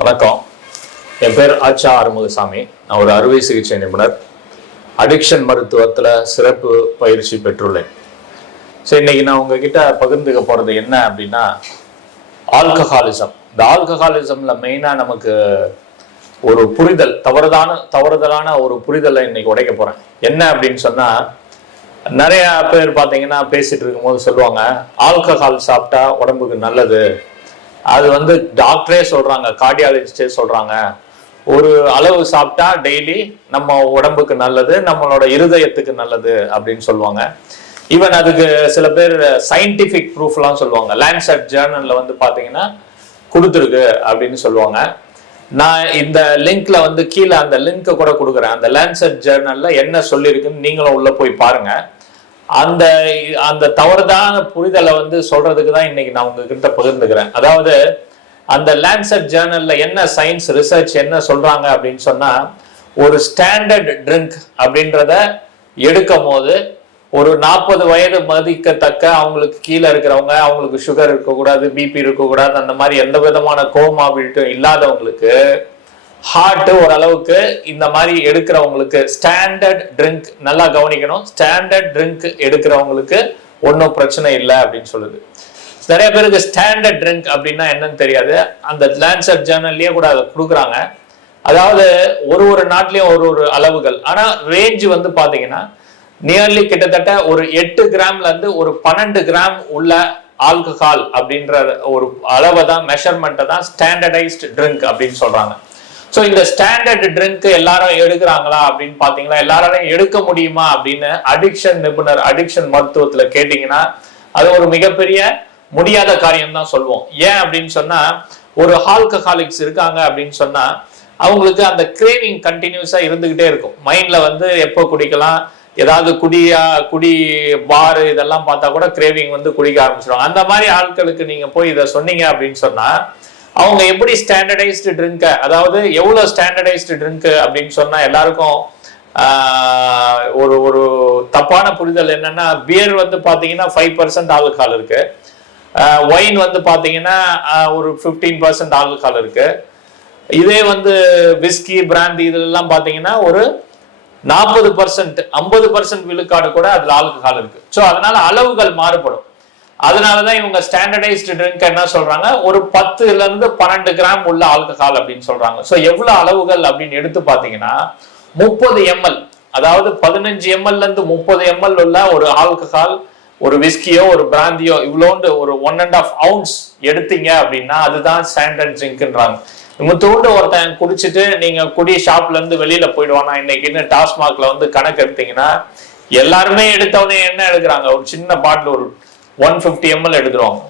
வணக்கம். என் பேர் ஆச்சா ஆறுமுகசாமி. நான் ஒரு அறுவை சிகிச்சை நிபுணர். அடிக்ஷன் மருத்துவத்தில் சிறப்பு பயிற்சி பெற்றுள்ளேன். ஸோ இன்னைக்கு நான் உங்ககிட்ட பகிர்ந்துக்க போகிறது என்ன அப்படின்னா, ஆல்கஹாலிசம். இந்த ஆல்கஹாலிசம்ல மெயினாக நமக்கு ஒரு புரிதல், தவறுதலான ஒரு புரிதலை இன்னைக்கு உடைக்க போகிறேன். என்ன அப்படின்னு சொன்னால், நிறைய பேர் பார்த்தீங்கன்னா பேசிட்டு இருக்கும்போது சொல்லுவாங்க, ஆல்கஹால் சாப்பிட்டா உடம்புக்கு நல்லது. அது டாக்டரே சொல்றாங்க, கார்டியாலஜிஸ்டே சொல்றாங்க, ஒரு அளவு சாப்பிட்டா டெய்லி நம்ம உடம்புக்கு நல்லது, நம்மளோட இருதயத்துக்கு நல்லது அப்படின்னு சொல்லுவாங்க. ஈவன் அதுக்கு சில பேர் சயின்டிபிக் ப்ரூஃப்லாம் சொல்லுவாங்க. லான்செட் ஜேர்னல்ல பாத்தீங்கன்னா கொடுத்துருக்கு அப்படின்னு சொல்லுவாங்க. நான் இந்த லிங்க்ல கீழே அந்த லிங்க் கூட கொடுக்குறேன். அந்த லான்செட் ஜேர்னல்ல என்ன சொல்லியிருக்குன்னு நீங்களும் உள்ள போய் பாருங்க. அந்த அந்த தவறுதான புரிதலை சொல்றதுக்கு தான் இன்னைக்கு நான் உங்ககிட்ட பகிர்ந்துக்கிறேன். அதாவது அந்த லான்செட் ஜேர்னல்ல என்ன சயின்ஸ் ரிசர்ச் என்ன சொல்றாங்க அப்படின்னு சொன்னா, ஒரு ஸ்டாண்டர்ட் ட்ரிங்க் அப்படின்றத எடுக்கும் போது ஒரு 40 வயது மதிக்கத்தக்க, அவங்களுக்கு கீழே இருக்கிறவங்க, அவங்களுக்கு சுகர் இருக்கக்கூடாது, பிபி இருக்கக்கூடாது, அந்த மாதிரி எந்த விதமான கோமாபிலிட்டியும் இல்லாதவங்களுக்கு, ஹார்ட் ஓரளவுக்கு இந்த மாதிரி எடுக்கிறவங்களுக்கு ஸ்டாண்டர்ட் ட்ரிங்க், நல்லா கவனிக்கணும், ஸ்டாண்டர்ட் ட்ரிங்க் எடுக்கிறவங்களுக்கு ஒன்றும் பிரச்சனை இல்லை அப்படின்னு சொல்லுது. நிறைய பேருக்கு ஸ்டாண்டர்ட் ட்ரிங்க் அப்படின்னா என்னன்னு தெரியாது. அந்த லான்செட் ஜேர்னல்லயே கூட அதை கொடுக்குறாங்க. அதாவது ஒரு நாட்டிலையும் ஒரு அளவுகள். ஆனா ரேஞ்ச் பாத்தீங்கன்னா நியர்லி கிட்டத்தட்ட ஒரு 8 கிராம்ல இருந்து ஒரு 12 கிராம் உள்ள ஆல்கஹால் அப்படின்ற ஒரு அளவை தான், மெஷர்மெண்ட்டை தான் ஸ்டாண்டர்டைஸ்ட் ட்ரிங்க் அப்படின்னு சொல்றாங்க. ஸோ இந்த ஸ்டாண்டர்ட் ட்ரிங்க் எல்லாரும் எடுக்கிறாங்களா அப்படின்னு பாத்தீங்களா, எல்லாராலையும் எடுக்க முடியுமா அப்படின்னு அடிக்ஷன் நிபுணர், அடிக்ஷன் மருத்துவத்துல கேட்டீங்கன்னா அது ஒரு மிகப்பெரிய முடியாத காரியம் தான் சொல்லுவோம். ஏன் அப்படின்னு சொன்னா, ஒரு ஆல்கஹாலிக்ஸ் இருக்காங்க அப்படின்னு சொன்னா அவங்களுக்கு அந்த கிரேவிங் கண்டினியூஸா இருந்துகிட்டே இருக்கும். மைண்ட்ல எப்போ குடிக்கலாம், ஏதாவது குடி பார் இதெல்லாம் பார்த்தா கூட கிரேவிங் குடிக்க ஆரம்பிச்சிடுவாங்க. அந்த மாதிரி ஆட்களுக்கு நீங்க போய் இதை சொன்னீங்க அப்படின்னு சொன்னா, அவங்க எப்படி ஸ்டாண்டர்டைஸ்டு ட்ரிங்க், அதாவது எவ்வளவு ஸ்டாண்டர்டைஸ்டு ட்ரிங்க் அப்படின்னு சொன்னா, எல்லாருக்கும் ஒரு தப்பான புரிதல் என்னன்னா, பியர் பாத்தீங்கன்னா 5% ஆல்கஹால் இருக்கு, ஒயின் பாத்தீங்கன்னா ஒரு 15% ஆல்கஹால் இருக்கு. இதே விஸ்கி, பிராந்தி இதெல்லாம் பாத்தீங்கன்னா ஒரு 40%, 50% விழுக்காடு கூட அதுல ஆல்கஹால் இருக்கு. ஸோ அதனால அளவுகள் மாறுபடும். அதனாலதான் இவங்க ஸ்டாண்டர்டைஸ்டு ட்ரிங்க் என்ன சொல்றாங்க, ஒரு 10 இருந்து 12 கிராம் உள்ள ஆல்கஹால் அப்படின்னு சொல்றாங்க. ஸோ எவ்வளவு அளவுகள் அப்படின்னு எடுத்து பாத்தீங்கன்னா 30 ml, அதாவது 15 ml இருந்து 30 ml உள்ள ஒரு ஆல்கஹால், ஒரு விஸ்கியோ ஒரு பிராந்தியோ இவ்வளோண்டு ஒரு 1.5 ounce எடுத்தீங்க அப்படின்னா அதுதான் ஸ்டாண்டர்ட் ட்ரிங்க்ன்றாங்க. தோண்டு ஒருத்தன் குடிச்சிட்டு நீங்க குடி ஷாப்ல இருந்து வெளியில போயிடுவானா, இன்னைக்கு டாஸ்மாக்ல கணக்கு எடுத்தீங்கன்னா எல்லாருமே எடுத்தவனே என்ன எடுக்கிறாங்க, ஒரு சின்ன பாட்டில் ஒரு 150 ml எடுத்துருவாங்க,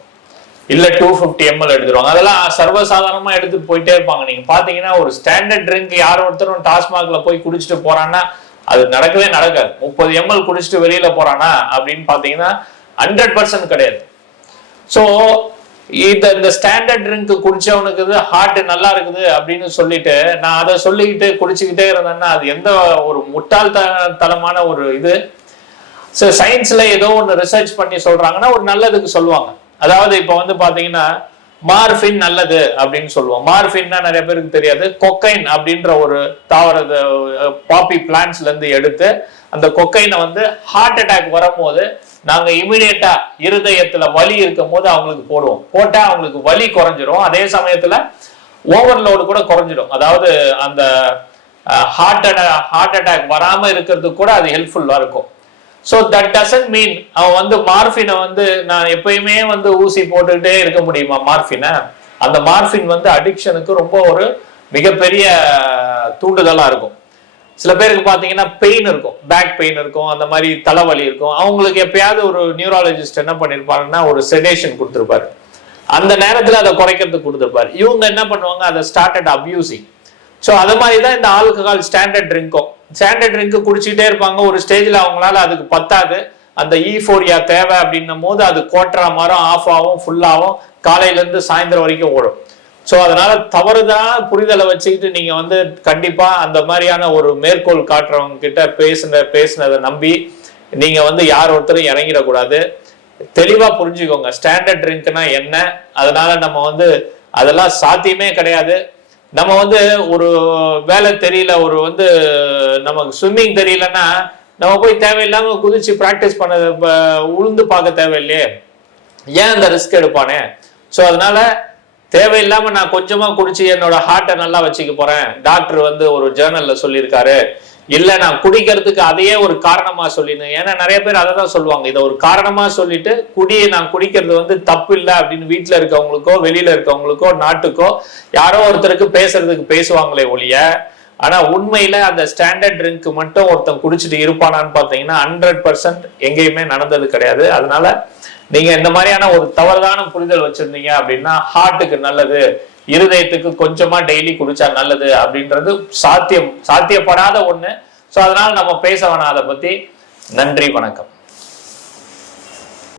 இல்ல 250 ml எடுத்துருவாங்க. அதெல்லாம் சர்வசாதாரணமா எடுத்துட்டு போயிட்டே இருப்பாங்க. நீங்க பாத்தீங்கன்னா ஒரு ஸ்டாண்டர்ட் ட்ரிங்க் யார் ஒருத்தரும் டாஸ்மாக்ல போய் குடிச்சிட்டு போறான்னா அது நடக்கவே நடக்காது. 30 ml குடிச்சிட்டு வெளியில போறானா அப்படின்னு பாத்தீங்கன்னா 100% கிடையாது. ஸோ இந்த ஸ்டாண்டர்ட் ட்ரிங்க் குடிச்சவனுக்கு ஹார்ட் நல்லா இருக்குது அப்படின்னு சொல்லிட்டு நான் அதை சொல்லிக்கிட்டு குடிச்சுக்கிட்டே இருந்தேன்னா அது எந்த ஒரு முட்டாள்தனமான ஒரு இது. சயின்ஸ்ல ஏதோ ஒன்று ரிசர்ச் பண்ணி சொல்றாங்கன்னா ஒரு நல்லதுக்கு சொல்லுவாங்க. அதாவது இப்ப பாத்தீங்கன்னா மார்பின் நல்லது அப்படின்னு சொல்லுவோம். மார்பின்னா நிறைய பேருக்கு தெரியாது. கொக்கைன் அப்படின்ற ஒரு தாவர பாப்பி பிளான்ட்ஸ்ல இருந்து எடுத்து அந்த கொக்கைனை ஹார்ட் அட்டாக் வரும்போது நாங்க இமிடியேட்டா இருதயத்துல வலி இருக்கும் போது அவங்களுக்கு போடுவோம். போட்டா அவங்களுக்கு வலி குறைஞ்சிரும், அதே சமயத்துல ஓவர்லோடு கூட குறைஞ்சிடும். அதாவது அந்த ஹார்ட் அட்டாக் வராம இருக்கிறதுக்கு கூட அது ஹெல்ப்ஃபுல்லா இருக்கும். ஸோ தட் டசன்ட் மீன் அவன் மார்பினை நான் எப்பயுமே ஊசி போட்டுக்கிட்டே இருக்க முடியுமா மார்பினை? அந்த மார்பின் அடிக்ஷனுக்கு ரொம்ப ஒரு மிகப்பெரிய தூண்டுதலா இருக்கும். சில பேருக்கு பாத்தீங்கன்னா பெயின் இருக்கும், பேக் பெயின் இருக்கும், அந்த மாதிரி தலைவலி இருக்கும். அவங்களுக்கு எப்பயாவது ஒரு நியூராலஜிஸ்ட் என்ன பண்ணிருப்பாருன்னா ஒரு செடேஷன் கொடுத்துருப்பாரு, அந்த நேரத்துல அதை குறைக்கிறதுக்கு கொடுத்துருப்பாரு. இவங்க என்ன பண்ணுவாங்க, அதை ஸ்டார்டட் அபியூசிங். ஸோ அது மாதிரிதான் இந்த ஆல்கஹால் ஸ்டாண்டர்ட் ட்ரிங்க்கும். ஸ்டாண்டர்ட் ட்ரிங்க் குடிச்சுட்டே இருப்பாங்க. ஒரு ஸ்டேஜ்ல அவங்களால அதுக்கு பத்தாது, அந்த ஈஃபோரியா தேவை அப்படின்னும் போது அது கோட்டரா மரம் ஆஃப் ஆகும், ஃபுல்லாகும், காலையில இருந்து சாயந்தரம் வரைக்கும் ஓடும். ஸோ அதனால தவறுதான் புரிதலை வச்சுக்கிட்டு நீங்க கண்டிப்பா அந்த மாதிரியான ஒரு மேற்கோள் காட்டுறவங்க கிட்ட பேசினதை நம்பி நீங்க யார் ஒருத்தரும் இறங்கிடக்கூடாது. தெளிவா புரிஞ்சுக்கோங்க ஸ்டாண்டர்ட் ட்ரிங்க்னா என்ன. அதனால நம்ம அதெல்லாம் சாத்தியமே கிடையாது. நம்ம வந்து ஒரு வேலை தெரியல, ஒரு வந்து நமக்கு ஸ்விம்மிங் தெரியலன்னா நம்ம போய் தேவையில்லாம குதிச்சு பிராக்டிஸ் பண்ண உளுந்து பார்க்க தேவையில்லையே, ஏன் அந்த ரிஸ்க் எடுப்பானே? ஸோ அதனால தேவையில்லாம நான் கொஞ்சமா குடிச்சு என்னோட ஹார்ட்டை நல்லா வச்சுக்க போறேன், டாக்டர் வந்து ஒரு ஜேர்னல்ல சொல்லியிருக்காரு, இல்ல நான் குடிக்கிறதுக்கு அதையே ஒரு காரணமா சொல்லினேன். ஏன்னா நிறைய பேர் அதை தான் சொல்லுவாங்க, இதை ஒரு காரணமா சொல்லிட்டு குடியை நான் குடிக்கிறது வந்து தப்பு இல்லை அப்படின்னு வீட்டுல இருக்கவங்களுக்கோ வெளியில இருக்கவங்களுக்கோ நாட்டுக்கோ யாரோ ஒருத்தருக்கு பேசுறதுக்கு பேசுவாங்களே ஒழிய, ஆனா உண்மையில அந்த ஸ்டாண்டர்ட் ட்ரிங்க் மட்டும் ஒருத்தன் குடிச்சிட்டு இருப்பானான்னு பாத்தீங்கன்னா 100% எங்கேயுமே நடந்தது கிடையாது. அதனால நீங்க இந்த மாதிரியான ஒரு தவறான புரிதல் வச்சிருந்தீங்க அப்படின்னா ஹார்ட்டுக்கு நல்லது, இருதயத்துக்கு கொஞ்சமா டெய்லி குடிச்சா நல்லது அப்படின்றது சாத்தியப்படாத ஒண்ணு. ஸோ அதனால நம்ம பேச வேணாம் அதை பத்தி. நன்றி, வணக்கம்.